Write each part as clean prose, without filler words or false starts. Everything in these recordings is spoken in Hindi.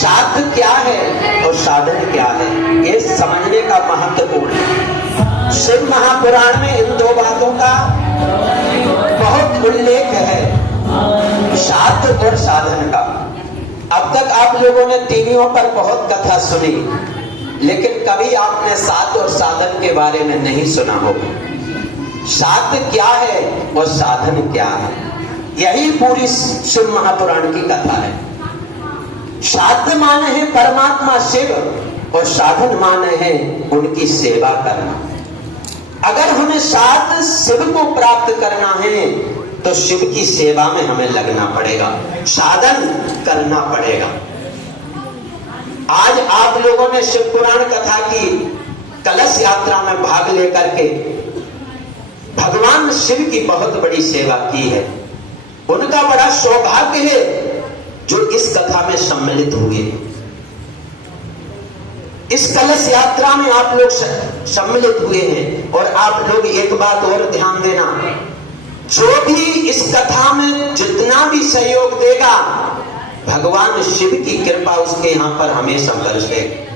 साध्य क्या है और साधन क्या है, ये समझने का महत्वपूर्ण है। शिव महापुराण में इन दो बातों का बहुत उल्लेख है, साध्य और साधन का। अब तक आप लोगों ने टीवियों पर बहुत कथा सुनी, लेकिन कभी आपने साध्य और साधन के बारे में नहीं सुना होगा। साध्य क्या है और साधन क्या है, यही पूरी शिव महापुराण की कथा है। साध्य माने है परमात्मा शिव और साधन माने है उनकी सेवा करना। अगर हमें साध्य शिव को प्राप्त करना है तो शिव की सेवा में हमें लगना पड़ेगा, साधन करना पड़ेगा। आज आप लोगों ने शिव पुराण कथा की कलश यात्रा में भाग लेकर के भगवान शिव की बहुत बड़ी सेवा की है। उनका बड़ा सौभाग्य है जो इस कथा में सम्मिलित हुए। इस कलश यात्रा में आप लोग सम्मिलित हुए हैं। और आप लोग एक बात और ध्यान देना, जो भी इस कथा में जितना भी सहयोग देगा, भगवान शिव की कृपा उसके यहां पर हमेशा बरसेगी।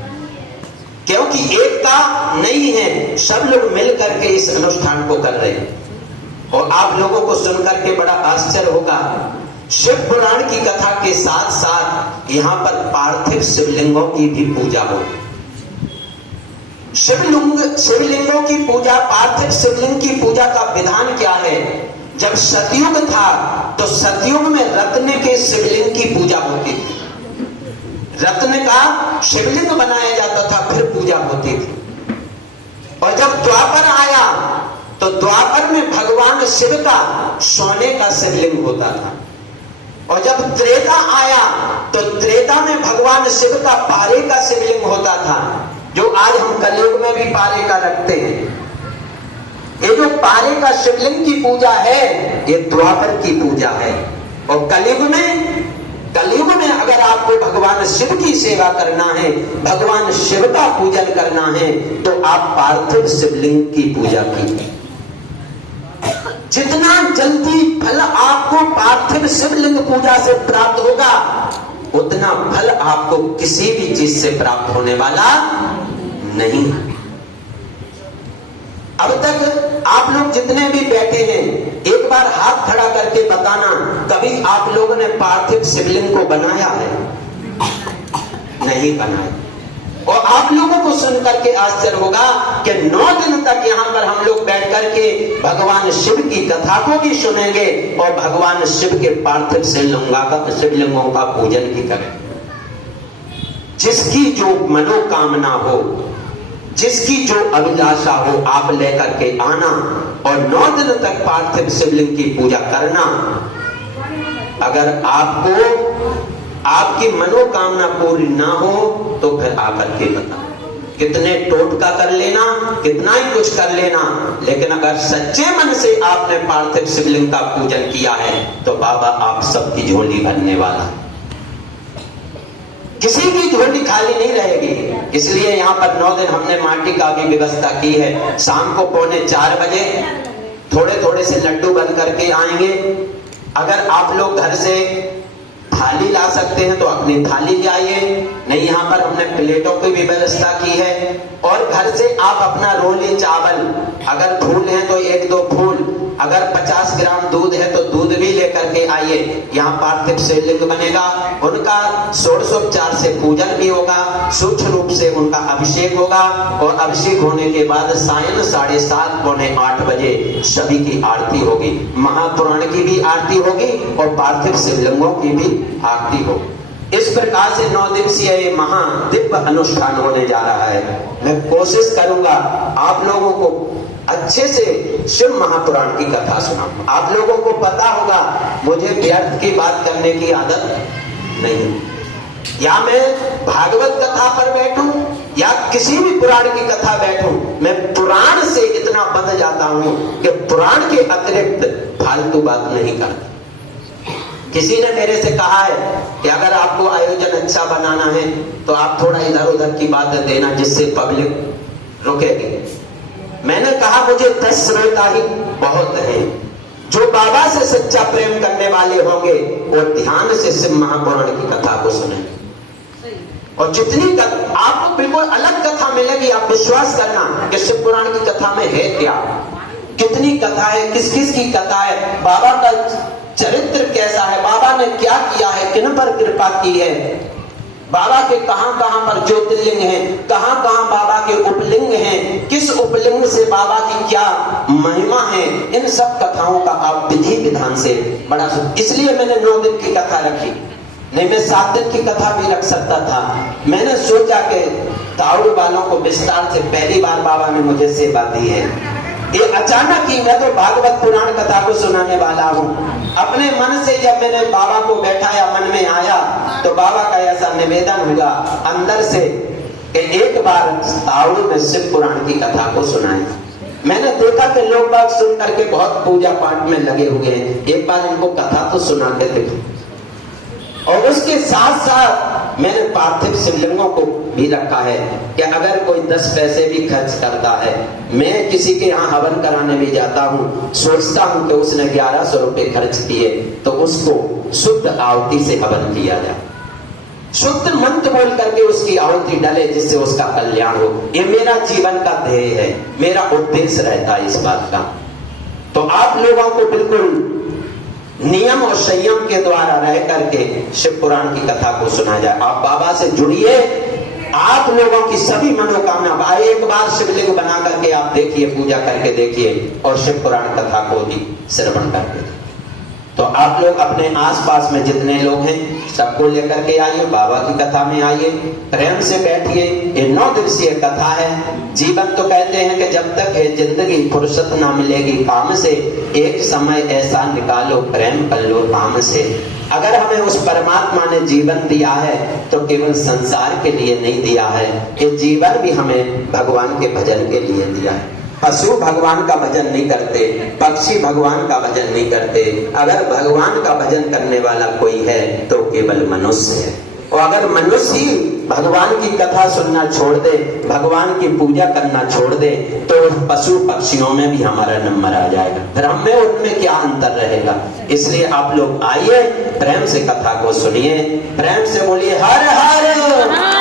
क्योंकि एकता नहीं है, सब लोग मिल करके इस अनुष्ठान को कर रहे हैं। और आप लोगों को सुनकर के बड़ा आश्चर्य होगा, शिव पुराण की कथा के साथ साथ यहाँ पर पार्थिव शिवलिंगों की भी पूजा हो। शिवलिंगों की पूजा, पार्थिव शिवलिंग की पूजा का विधान क्या है? जब सतयुग था तो सतयुग में रत्न के शिवलिंग की पूजा होती थी। रत्न का शिवलिंग बनाया जाता था, फिर पूजा होती थी। और जब द्वापर आया तो द्वापर में भगवान शिव का सोने का शिवलिंग होता था। और जब त्रेता आया तो त्रेता में भगवान शिव का पारे का शिवलिंग होता था, जो आज हम कलयुग में भी पारे का रखते हैं। ये जो पारे का शिवलिंग की पूजा है, ये द्वापर की पूजा है। और कलयुग में अगर आपको भगवान शिव की सेवा करना है, भगवान शिव का पूजन करना है, तो आप पार्थिव शिवलिंग की पूजा कीजिए। जितना जल्दी फल आपको पार्थिव शिवलिंग पूजा से प्राप्त होगा, उतना फल आपको किसी भी चीज से प्राप्त होने वाला नहीं। अब तक आप लोग जितने भी बैठे हैं, एक बार हाथ खड़ा करके बताना, कभी आप लोगों ने पार्थिव शिवलिंग को बनाया है? नहीं बनाया। और आप लोगों को सुनकर के आश्चर्य होगा कि 9 दिन तक यहाँ पर हम लोग बैठ करके भगवान शिव की कथा को भी सुनेंगे और भगवान शिव के पार्थिव शिवलिंगों का पूजन भी करें। जिसकी जो मनोकामना हो, जिसकी जो अभिलाषा हो, आप लेकर के आना और 9 दिन तक पार्थिव शिवलिंग की पूजा करना। अगर आपकी मनोकामना पूरी ना हो तो फिर आकर के बता, कितने टोटका कर लेना, कितना ही कुछ कर लेना, लेकिन अगर सच्चे मन से आपने पार्थिव शिवलिंग का पूजन किया है तो बाबा आप सबकी झोली भरने वाला है। किसी की झोली खाली नहीं रहेगी। इसलिए यहाँ पर 9 दिन हमने माटी का भी व्यवस्था की है। शाम को 3:45 बजे थोड़े थोड़े से लड्डू बन करके आएंगे। अगर आप लोग घर से थाली ला सकते हैं तो अपनी थाली ले आइए, नहीं यहाँ पर हमने प्लेटों की भी व्यवस्था की है। और घर से आप अपना रोली चावल, अगर फूल है तो 1-2 फूल, अगर 50 ग्राम दूध है तो दूध भी लेकर के आइए। यहाँ पार्थिव शिवलिंग बनेगा, उनका षोडशोपचार से पूजन भी होगा, सूक्ष्म रूप से उनका अभिषेक होगा। और अभिषेक होने के बाद सायं 7:30 पौने 8 बजे सभी की आरती होगी। महापुराण की भी आरती होगी और पार्थिव शिवलिंगों की भी आरती होगी। इस प्रकार से 9 दिवसीय महादिव्य अनुष्ठान होने जा रहा है। मैं कोशिश करूंगा आप लोगों को अच्छे से शिव महापुराण की कथा सुनाऊं। आप लोगों को पता होगा मुझे व्यर्थ की बात करने की आदत नहीं, या मैं भागवत कथा पर बैठूं या किसी भी पुराण की कथा बैठूं, मैं पुराण से इतना बंध जाता हूं कि पुराण के अतिरिक्त फालतू बात नहीं करता। किसी ने मेरे से कहा है कि अगर आपको आयोजन अच्छा बनाना है तो आप थोड़ा इधर उधर की बातें देना जिससे पब्लिक रुकेगी। मैंने कहा मुझे 10 श्रोता ही बहुत हैं। जो बाबा से सच्चा प्रेम करने वाले होंगे वो ध्यान से शिव महापुराण की कथा को सुनेंगे। और जितनी आपको बिल्कुल अलग कथा मिलेगी, आप विश्वास करना कि शिव पुराण की कथा में है क्या, कितनी कथा है, किस किस की कथा है, बाबा का चरित्र कैसा है, बाबा ने क्या किया है, किन पर कृपा की है, बाबा के कहां कहां पर ज्योतिर्लिंग है, कहां कहां बाबा के उपलिंग हैं, किस उपलिंग से बाबा की क्या महिमा है, इन सब कथाओं का आप विधि विधान से बड़ा इसलिए मैंने 9 दिन की कथा रखी, नहीं मैं 7 दिन की कथा भी रख सकता था। मैंने सोचा कि ताउड़ वालों को विस्तार से पहली बार बाबा ने मुझे सेवा दी है, ये अचानक ही, मैं तो भागवत पुराण कथा को सुनाने वाला हूँ। अपने मन से जब मैंने बाबा को बैठाया, मन में आया, तो बाबा का ऐसा निवेदन हुआ अंदर से कि एक बार ताउड़ में शिव पुराण की कथा को सुनाए। मैंने देखा कि लोग बाग सुन करके बहुत पूजा पाठ में लगे हुए हैं, एक बार इनको कथा तो सुना के देखो। और उसके साथ साथ मैंने पार्थिव शिवलिंगों को भी रखा है कि अगर कोई 10 पैसे भी खर्च करता है, मैं किसी के यहाँ हवन कराने भी जाता हूँ, सोचता हूँ कि उसने 1100 रुपए खर्च किए, तो उसको शुद्ध आहुति से हवन किया जाए, शुद्ध मंत्र बोल करके उसकी आहुति डाले, जिससे उसका कल्याण हो। ये मेरा जीवन का ध्येय है, मेरा उद्देश्य रहता है इस बात का। तो आप लोगों को बिल्कुल नियम और संयम के द्वारा रह करके शिव पुराण की कथा को सुना जाए। आप बाबा से जुड़िए, आप लोगों की सभी मनोकामना, एक बार शिवलिंग बना करके आप देखिए, पूजा करके देखिए और शिव पुराण कथा को भी श्रवण करके। तो आप लोग अपने आसपास में जितने लोग हैं सबको लेकर के आइए, बाबा की कथा में आइए, प्रेम से बैठिए। ये 9 दिवसीय कथा है। जीवन तो कहते हैं कि जब तक है जिंदगी फुर्सत ना मिलेगी काम से, एक समय ऐसा निकालो प्रेम कर लो काम से। अगर हमें उस परमात्मा ने जीवन दिया है तो केवल संसार के लिए नहीं दिया है, ये जीवन भी हमें भगवान के भजन के लिए दिया है। पशु भगवान का भजन नहीं करते, पक्षी भगवान का भजन नहीं करते। अगर भगवान का भजन करने वाला कोई है तो केवल मनुष्य है। और अगर मनुष्य ही भगवान की कथा सुनना छोड़ दे, भगवान की पूजा करना छोड़ दे, तो पशु पक्षियों में भी हमारा नंबर आ जाएगा, फिर हमें उनमें क्या अंतर रहेगा। इसलिए आप लोग आइए, प्रेम से कथा को सुनिए, प्रेम से बोलिए हर हर